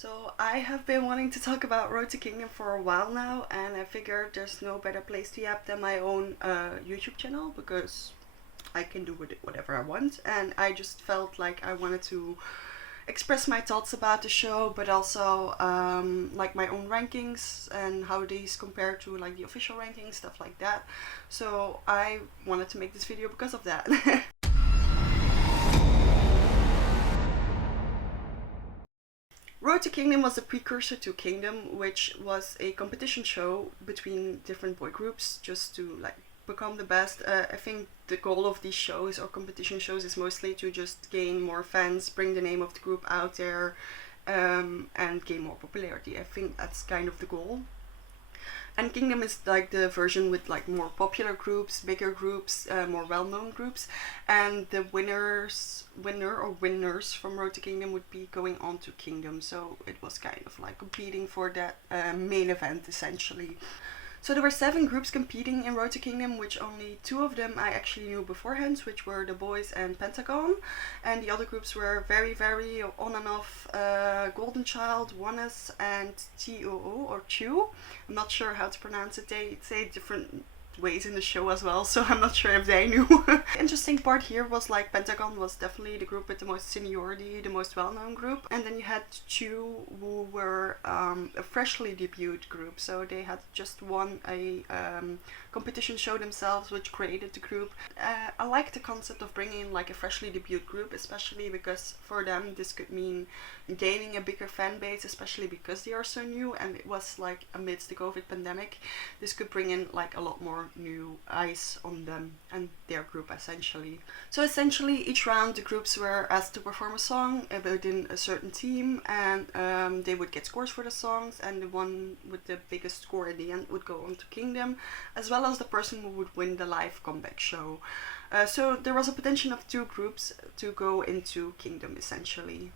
So I have been wanting to talk about Road to Kingdom for a while now, and I figured there's no better place to yap than my own YouTube channel because I can do with it whatever I want, and I just felt like I wanted to express my thoughts about the show, but also like my own rankings and how these compare to like the official rankings, stuff like that. So I wanted to make this video because of that. Road to Kingdom was a precursor to Kingdom, which was a competition show between different boy groups just to like become the best. I think the goal of these shows or competition shows is mostly to just gain more fans, bring the name of the group out there, and gain more popularity. I think that's kind of the goal. And Kingdom is like the version with like more popular groups, bigger groups, more well-known groups, and the winners from Road to Kingdom would be going on to Kingdom. So it was kind of like competing for that main event essentially. So there were 7 groups competing in Road to Kingdom, which only 2 of them I actually knew beforehand, which were The Boys and Pentagon. And the other groups were very, very on and off Golden Child, Oneness, and TOO or Chew. I'm not sure how to pronounce it. They say different ways in the show as well, so I'm not sure if they knew. The interesting part here was like Pentagon was definitely the group with the most seniority, the most well-known group, and then you had Chew, who were a freshly debuted group, so they had just won a competition show themselves, which created the group. I like the concept of bringing in like a freshly debuted group, especially because for them this could mean gaining a bigger fan base, especially because they are so new, and it was like amidst the COVID pandemic. This could bring in like a lot more new eyes on them and their group essentially. So essentially each round the groups were asked to perform a song within a certain team, and they would get scores for the songs, and the one with the biggest score in the end would go on to Kingdom, as well as the person who would win the live comeback show. So there was a potential of 2 groups to go into Kingdom essentially.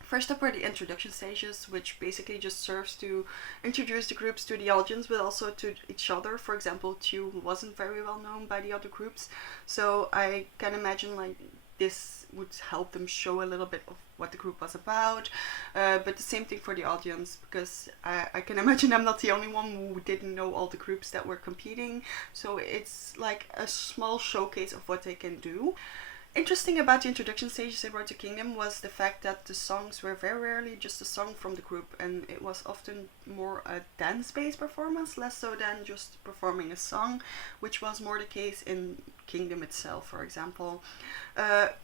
First up were the introduction stages, which basically just serves to introduce the groups to the audience, but also to each other. For example, Chew wasn't very well known by the other groups, so I can imagine like this would help them show a little bit of what the group was about, but the same thing for the audience, because I can imagine I'm not the only one who didn't know all the groups that were competing, so it's like a small showcase of what they can do. Interesting about the introduction stages in Road to Kingdom was the fact that the songs were very rarely just a song from the group, and it was often more a dance-based performance, less so than just performing a song, which was more the case in Kingdom itself. For example,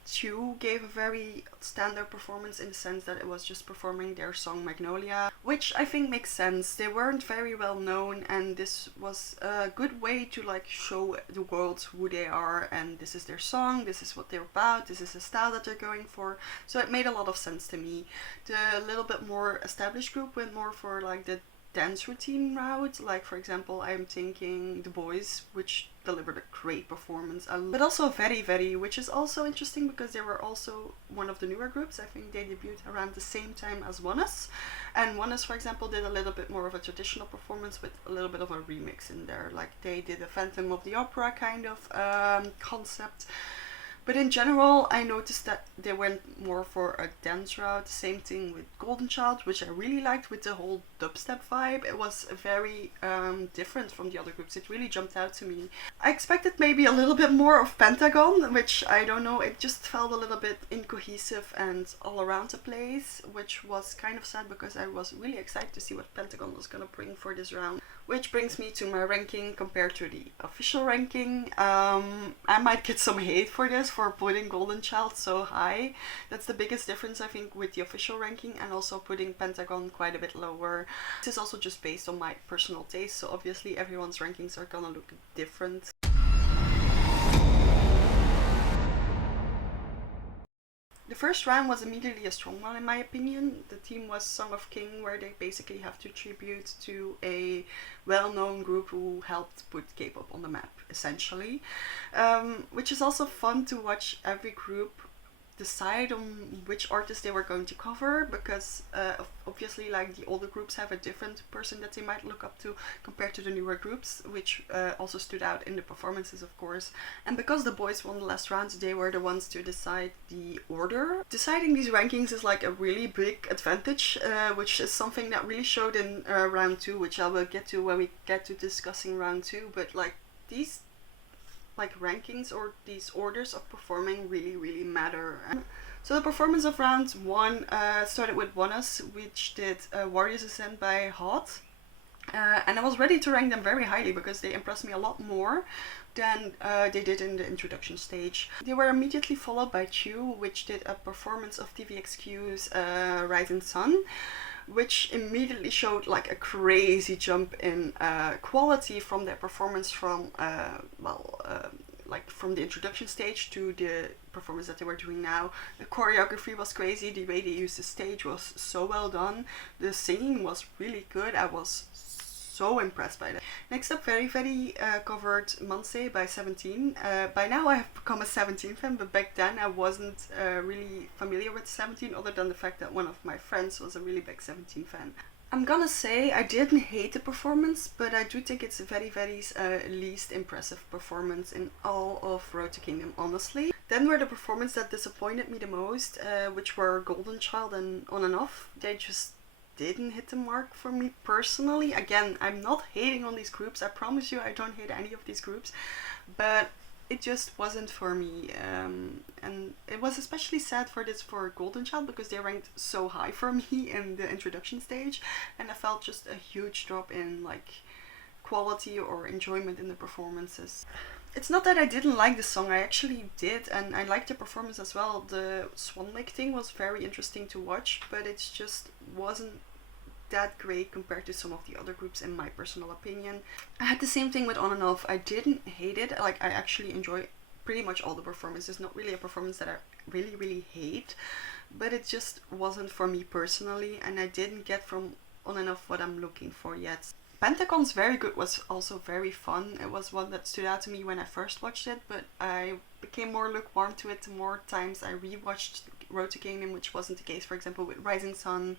Chew gave a very standard performance in the sense that it was just performing their song Magnolia, which I think makes sense. They weren't very well known, and this was a good way to like show the world who they are, and this is their song, this is what they're about, this is the style that they're going for. So it made a lot of sense to me. The little bit more established group went more for like the dance routine route, like for example I'm thinking The Boys, which delivered a great performance, but also Very Very, which is also interesting because they were also one of the newer groups. I think they debuted around the same time as Oneness, and Oneness for example did a little bit more of a traditional performance with a little bit of a remix in there, like they did a Phantom of the Opera kind of concept. But in general, I noticed that they went more for a dance route. Same thing with Golden Child, which I really liked with the whole dubstep vibe. It was very different from the other groups. It really jumped out to me. I expected maybe a little bit more of Pentagon, which I don't know, it just felt a little bit incohesive and all around the place, which was kind of sad because I was really excited to see what Pentagon was gonna bring for this round. Which brings me to my ranking compared to the official ranking. I might get some hate for this, for putting Golden Child so high. That's the biggest difference I think with the official ranking, and also putting Pentagon quite a bit lower. This is also just based on my personal taste, so obviously everyone's rankings are gonna look different. The first round was immediately a strong one in my opinion. The theme was Song of King, where they basically have to tribute to a well-known group who helped put K-pop on the map, essentially. Which is also fun to watch every group decide on which artist they were going to cover, because obviously like the older groups have a different person that they might look up to compared to the newer groups, which also stood out in the performances, of course. And because the boys won the last round, they were the ones to decide the order. Deciding these rankings is like a really big advantage, which is something that really showed in round 2, which I will get to when we get to discussing round 2. But like these like rankings or these orders of performing really matter. So the performance of round 1 started with ONEUS, which did Warriors Ascend by Hot. And I was ready to rank them very highly because they impressed me a lot more than they did in the introduction stage. They were immediately followed by Chew, which did a performance of TVXQ's Rising Sun, which immediately showed like a crazy jump in quality from their performance from like from the introduction stage to the performance that they were doing now. The choreography was crazy, the way they used the stage was so well done, the singing was really good. I was so impressed by that. Next up, Very Very covered Manse by 17. By now I have become a 17 fan, but back then I wasn't really familiar with 17, other than the fact that one of my friends was a really big 17 fan. I'm gonna say I didn't hate the performance, but I do think it's Very Very's least impressive performance in all of Road to Kingdom, honestly. Then were the performance that disappointed me the most, which were Golden Child and On and Off. They just didn't hit the mark for me personally. Again, I'm not hating on these groups, I promise you I don't hate any of these groups, but it just wasn't for me. And it was especially sad for Golden Child because they ranked so high for me in the introduction stage, and I felt just a huge drop in like quality or enjoyment in the performances. It's not that I didn't like the song, I actually did, and I liked the performance as well. The Swan Lake thing was very interesting to watch, but it just wasn't that great compared to some of the other groups in my personal opinion. I had the same thing with On and Off. I didn't hate it, like I actually enjoy pretty much all the performances. Not really a performance that I really hate, but it just wasn't for me personally, and I didn't get from On and Off what I'm looking for yet. Pentagon's Very Good was also very fun. It was one that stood out to me when I first watched it, but I became more lukewarm to it the more times I rewatched Road to Kingdom, which wasn't the case, for example, with Rising Sun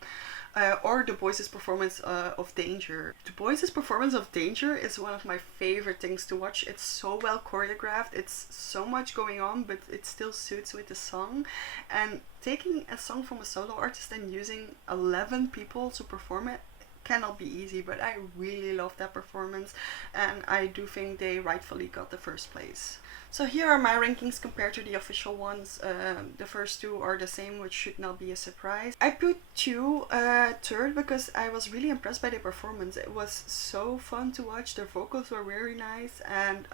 or The Boys' performance of Danger. The Boys' performance of Danger is one of my favorite things to watch. It's so well choreographed, it's so much going on, but it still suits with the song. And taking a song from a solo artist and using 11 people to perform it cannot be easy, but I really love that performance, and I do think they rightfully got the first place. So here are my rankings compared to the official ones. The first two are the same, which should not be a surprise. I put Chew third because I was really impressed by their performance. It was so fun to watch, their vocals were very nice, and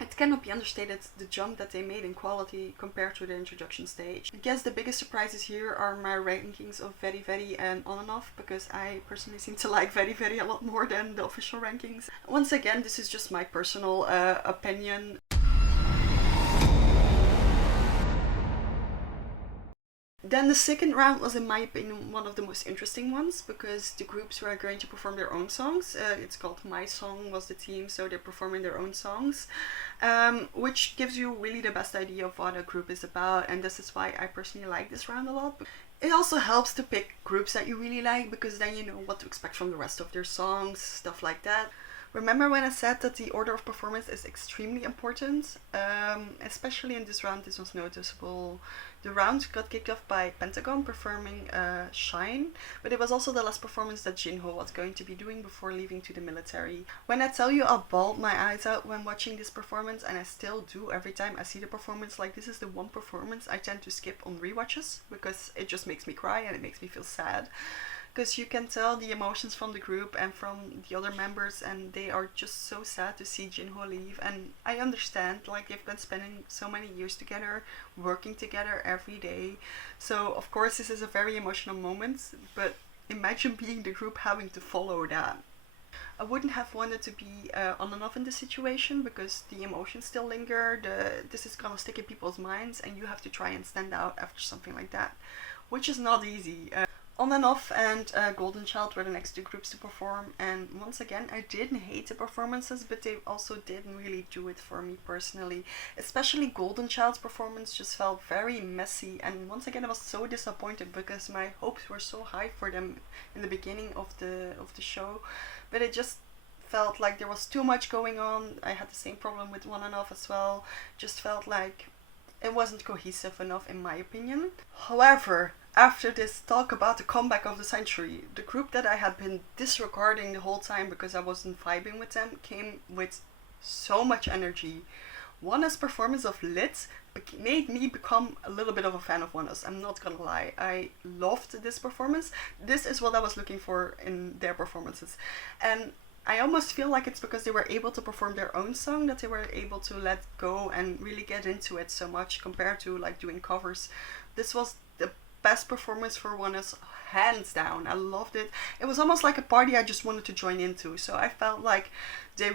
it cannot be understated the jump that they made in quality compared to the introduction stage. I guess the biggest surprises here are my rankings of Very Very and On and Off, because I personally seem to like Very Very a lot more than the official rankings. Once again, this is just my personal opinion. Then the second round was, in my opinion, one of the most interesting ones, because the groups were going to perform their own songs. It's called My Song was the team, so they're performing their own songs, which gives you really the best idea of what a group is about, and this is why I personally like this round a lot. It also helps to pick groups that you really like, because then you know what to expect from the rest of their songs, stuff like that. Remember when I said that the order of performance is extremely important? Especially in this round, this was noticeable. The round got kicked off by Pentagon performing Shine, but it was also the last performance that Jinho was going to be doing before leaving to the military. When I tell you I bawled my eyes out when watching this performance, and I still do every time I see the performance, like this is the one performance I tend to skip on rewatches, because it just makes me cry and it makes me feel sad. Because you can tell the emotions from the group and from the other members, and they are just so sad to see Jinho leave. And I understand, like, they've been spending so many years together, working together every day, so of course this is a very emotional moment, but imagine being the group having to follow that. I wouldn't have wanted to be On and Off in this situation, because the emotions still linger, this is gonna stick in people's minds, and you have to try and stand out after something like that, which is not easy. On and Off and Golden Child were the next two groups to perform, and once again I didn't hate the performances, but they also didn't really do it for me personally. Especially Golden Child's performance just felt very messy, and once again I was so disappointed because my hopes were so high for them in the beginning of the show, but it just felt like there was too much going on. I had the same problem with On and Off as well. Just felt like it wasn't cohesive enough in my opinion. However, after this talk about the comeback of the century, the group that I had been disregarding the whole time because I wasn't vibing with them came with so much energy. ONEUS performance of Lit made me become a little bit of a fan of ONEUS. I'm not gonna lie, I loved this performance. This is what I was looking for in their performances, and I almost feel like it's because they were able to perform their own song that they were able to let go and really get into it so much compared to like doing covers. This was the best performance for ONEUS, hands down. I loved it. It was almost like a party I just wanted to join into. So I felt like they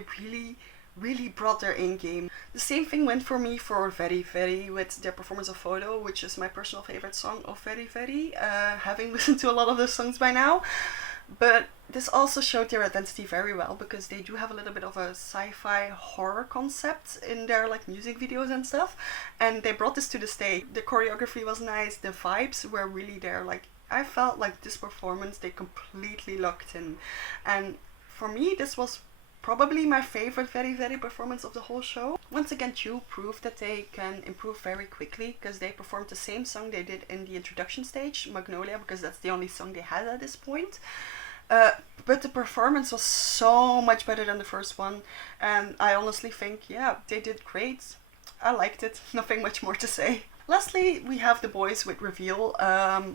really brought their A game. The same thing went for me for Very Very with their performance of Photo, which is my personal favorite song of Very Very, having listened to a lot of those songs by now. But this also showed their identity very well because they do have a little bit of a sci-fi horror concept in their like music videos and stuff, and they brought this to the stage. The choreography was nice, the vibes were really there. Like I felt like this performance they completely locked in, and for me this was probably my favorite Very Very performance of the whole show. Once again, Two proved that they can improve very quickly because they performed the same song they did in the introduction stage, Magnolia, because that's the only song they had at this point. But the performance was so much better than the first one, and I honestly think, yeah, they did great. I liked it. Nothing much more to say. Lastly, we have The Boys with Reveal.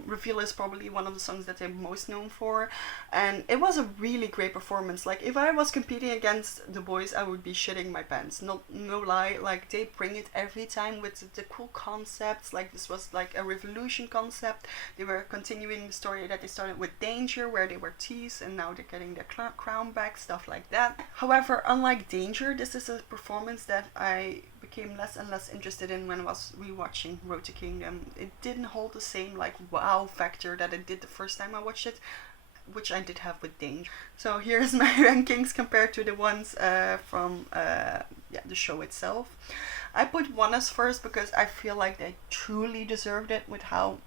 Reveal is probably one of the songs that they're most known for, and it was a really great performance. Like, if I was competing against The Boys, I would be shitting my pants. No lie, like, they bring it every time with the cool concepts. Like, this was like a revolution concept. They were continuing the story that they started with Danger, where they were teased, and now they're getting their crown back, stuff like that. However, unlike Danger, this is a performance that I became less and less interested in when I was rewatching Road to Kingdom. It didn't hold the same like wow factor that it did the first time I watched it, which I did have with Danger. So here's my rankings compared to the ones from the show itself. I put ONEUS first because I feel like they truly deserved it with how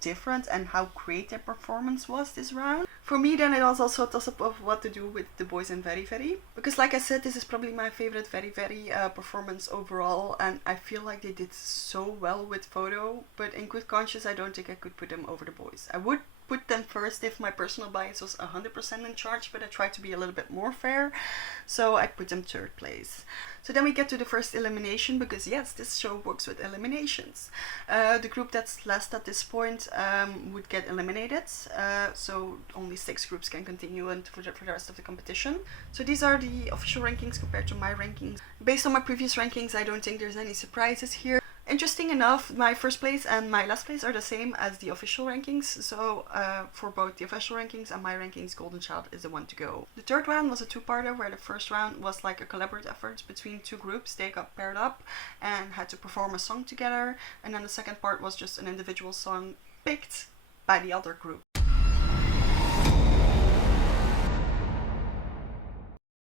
different and how great their performance was this round. For me then it was also a toss-up of what to do with The Boys and Very Very, because like I said, this is probably my favorite Very Very performance overall, and I feel like they did so well with Photo, but in good conscience I don't think I could put them over The Boys. I would put them first if my personal bias was 100% in charge, but I tried to be a little bit more fair, so I put them third place. So then we get to the first elimination, because yes, this show works with eliminations. The group that's last at this point would get eliminated, so only 6 groups can continue and for the rest of the competition. So these are the official rankings compared to my rankings. Based on my previous rankings, I don't think there's any surprises here. Interesting enough, my first place and my last place are the same as the official rankings, so for both the official rankings and my rankings, Golden Child is the one to go. The third round was a two-parter where the first round was like a collaborative effort between 2 groups. They got paired up and had to perform a song together, and then the second part was just an individual song picked by the other group.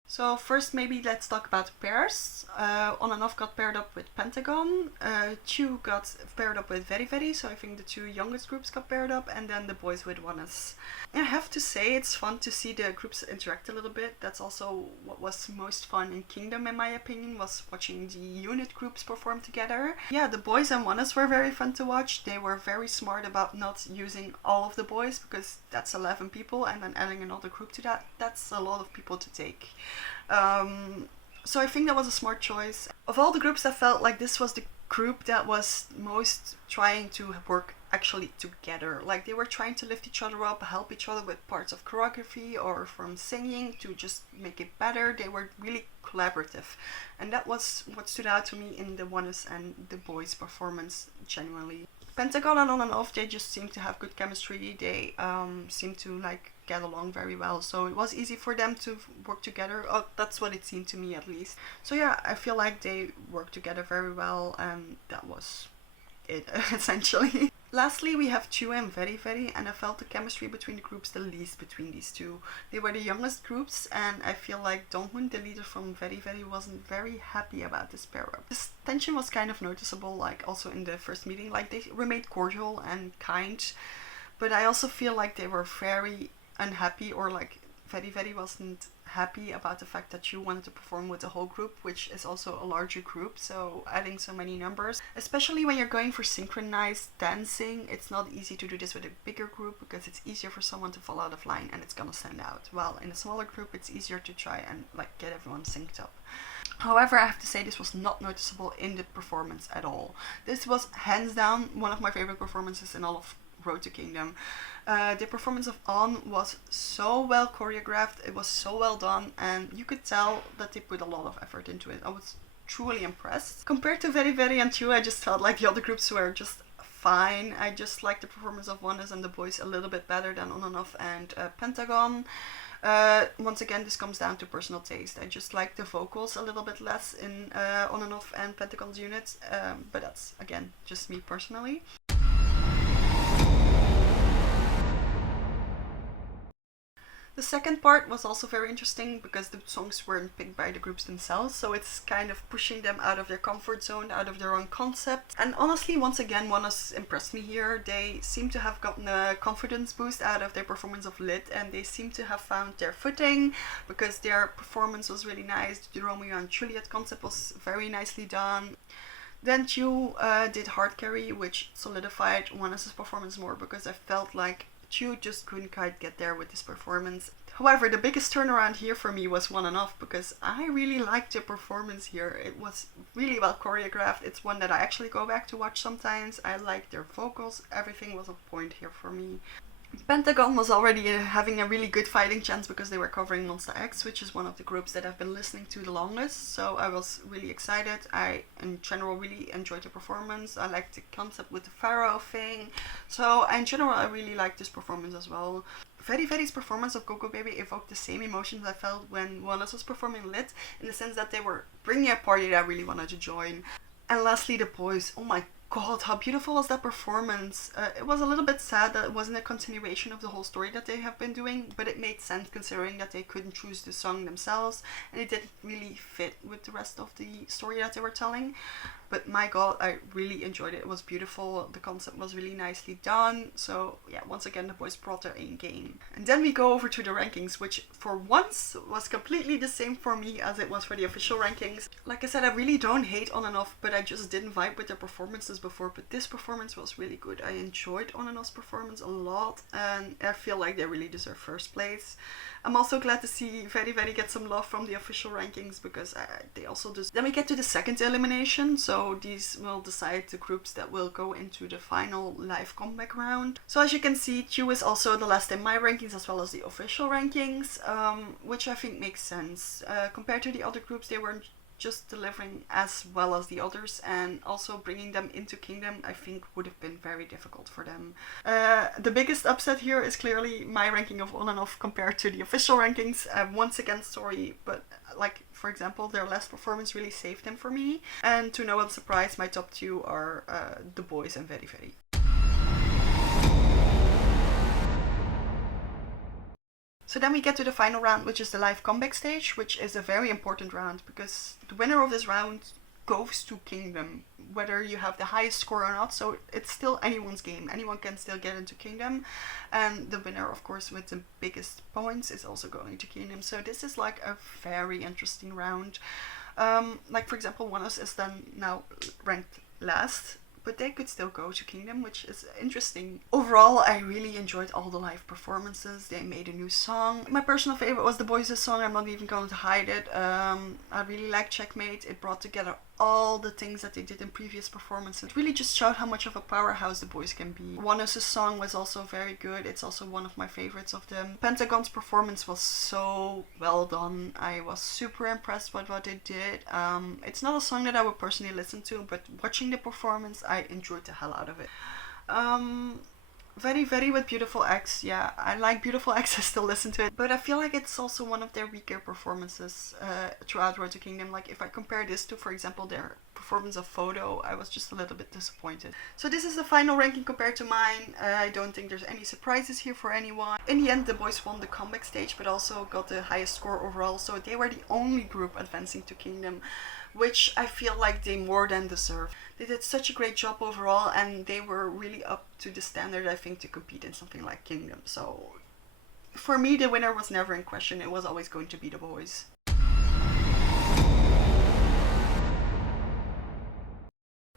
So first maybe let's talk about pairs. On and Off got paired up with Pentagon, Two got paired up with Very Very, so I think the 2 youngest groups got paired up, and then The Boys with ONEUS. I have to say it's fun to see the groups interact a little bit. That's also what was most fun in Kingdom in my opinion, was watching the unit groups perform together. Yeah, The Boys and ONEUS were very fun to watch. They were very smart about not using all of the boys, because that's 11 people, and then adding another group to that, that's a lot of people to take. So I think that was a smart choice. Of all the groups, I felt like this was the group that was most trying to work actually together. Like, they were trying to lift each other up, help each other with parts of choreography or from singing to just make it better. They were really collaborative, and that was what stood out to me in the ONEUS and The Boys performance genuinely. Pentagon and On and Off, they just seem to have good chemistry. They seem to like get along very well, so it was easy for them to work together. Oh, that's what it seemed to me at least. So yeah, I feel like they worked together very well, and that was it essentially. Lastly, we have Chua and Very Very, and I felt the chemistry between the groups the least between these two. They were the youngest groups, and I feel like Donghoon, the leader from Very Very, wasn't very happy about this pair up. This tension was kind of noticeable, like also in the first meeting, like they remained cordial and kind, but I also feel like they were very unhappy, or like Very Very wasn't happy about the fact that you wanted to perform with the whole group, which is also a larger group, so adding so many numbers, especially when you're going for synchronized dancing, it's not easy to do this with a bigger group because it's easier for someone to fall out of line and it's gonna stand out, while in a smaller group it's easier to try and like get everyone synced up. However, I have to say this was not noticeable in the performance at all. This was hands down one of my favorite performances in all of Road to Kingdom. The performance of On was so well choreographed, it was so well done, and you could tell that they put a lot of effort into it. I was truly impressed. Compared to Very Very and Two, I just felt like the other groups were just fine. I just liked the performance of ONEUS and The Boys a little bit better than On and Off and Pentagon. Once again, this comes down to personal taste. I just like the vocals a little bit less in On and Off and Pentagon's units, but that's again just me personally. The second part was also very interesting because the songs weren't picked by the groups themselves, so it's kind of pushing them out of their comfort zone, out of their own concept. And honestly, once again, ONEUS impressed me here. They seem to have gotten a confidence boost out of their performance of Lit, and they seem to have found their footing because their performance was really nice. The Romeo and Juliet concept was very nicely done. Then Chu did Hard Carry, which solidified ONEUS' performance more because I felt like Chu just couldn't quite get there with his performance. However, the biggest turnaround here for me was On and Off because I really liked the performance here. It was really well choreographed. It's one that I actually go back to watch sometimes. I liked their vocals. Everything was on point here for me. Pentagon was already having a really good fighting chance because they were covering Monsta X, which is one of the groups that I've been listening to the longest, so I was really excited. I, in general, really enjoyed the performance. I liked the concept with the pharaoh thing, so in general I really liked this performance as well. Very Very's performance of Go Go Baby evoked the same emotions I felt when ONEUS was performing Lit, in the sense that they were bringing a party that I really wanted to join. And lastly, The Boys. Oh my god, how beautiful was that performance. It was a little bit sad that it wasn't a continuation of the whole story that they have been doing, but it made sense considering that they couldn't choose the song themselves and it didn't really fit with the rest of the story that they were telling. But my god, I really enjoyed it. It was beautiful. The concept was really nicely done. So yeah, once again, The Boys brought their A game. And then we go over to the rankings, which for once was completely the same for me as it was for the official rankings. Like I said, I really don't hate On and Off, but I just didn't vibe with their performances before. But this performance was really good. I enjoyed On and Off's performance a lot, and I feel like they really deserve first place. I'm also glad to see Very Very get some love from the official rankings because they also deserve. Then we get to the second elimination, so these will decide the groups that will go into the final live comeback round. So as you can see, Chu is also the last in my rankings as well as the official rankings, which I think makes sense. Compared to the other groups, they weren't just delivering as well as the others, and also bringing them into Kingdom I think would have been very difficult for them. The biggest upset here is clearly my ranking of On and Off compared to the official rankings. Once again, sorry, but like for example, their last performance really saved them for me, and to no one's surprise, my top two are The Boys and Very Very. So then we get to the final round, which is the live comeback stage, which is a very important round because the winner of this round goes to Kingdom, whether you have the highest score or not. So it's still anyone's game. Anyone can still get into Kingdom, and the winner, of course, with the biggest points is also going to Kingdom. So this is like a very interesting round. Like for example, ONEUS is then now ranked last, but they could still go to Kingdom, which is interesting. Overall, I really enjoyed all the live performances. They made a new song. My personal favorite was The Boys' song. I'm not even going to hide it. I really liked Checkmate. It brought together all the things that they did in previous performances. It really just showed how much of a powerhouse The Boys can be. ONEUS' song was also very good. It's also one of my favorites of them. Pentagon's performance was so well done. I was super impressed with what they did. It's not a song that I would personally listen to, but watching the performance, I enjoyed the hell out of it. Very, very with Beautiful X. Yeah, I like Beautiful X. I still listen to it, but I feel like it's also one of their weaker performances throughout Road to Kingdom. Like if I compare this to, for example, their performance of Photo, I was just a little bit disappointed. So this is the final ranking compared to mine. I don't think there's any surprises here for anyone. In the end, the boys won the comeback stage, but also got the highest score overall. So they were the only group advancing to Kingdom, which I feel like they more than deserve. They did such a great job overall, and they were really up to the standard, I think, to compete in something like Kingdom. So for me, the winner was never in question. It was always going to be the boys.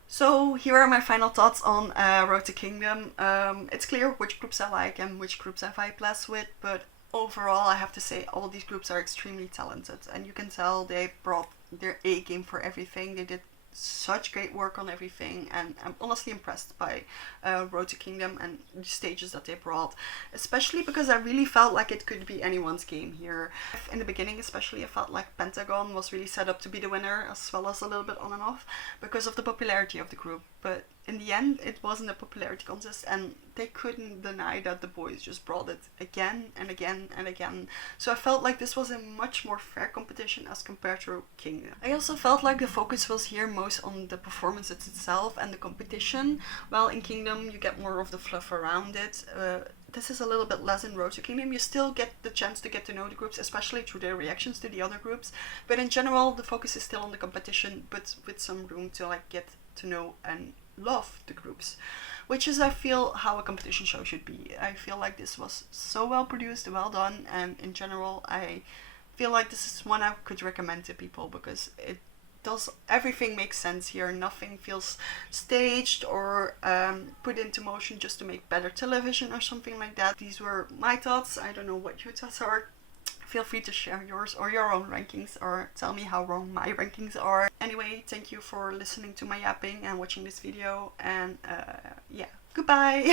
So here are my final thoughts on Road to Kingdom. It's clear which groups I like and which groups I vibe less with, but overall I have to say all these groups are extremely talented, and you can tell they brought their A game for everything. They did such great work on everything, and I'm honestly impressed by Road to Kingdom and the stages that they brought, especially because I really felt like it could be anyone's game here. In the beginning especially, I felt like Pentagon was really set up to be the winner, as well as a little bit on and off because of the popularity of the group, but in the end it wasn't a popularity contest, and they couldn't deny that the boys just brought it again and again and again. So I felt like this was a much more fair competition as compared to Kingdom. I also felt like the focus was here most on the performance itself and the competition, while in Kingdom you get more of the fluff around it. This is a little bit less in Road to Kingdom. You still get the chance to get to know the groups, especially through their reactions to the other groups, but in general the focus is still on the competition, but with some room to like get to know and love the groups, which is, I feel, how a competition show should be. I feel like this was so well produced, well done, and in general I feel like this is one I could recommend to people because it does, everything makes sense here. Nothing feels staged or put into motion just to make better television or something like that. These were my thoughts. I don't know what your thoughts are. Feel free to share yours or your own rankings, or tell me how wrong my rankings are. Anyway, thank you for listening to my yapping and watching this video, and yeah, goodbye!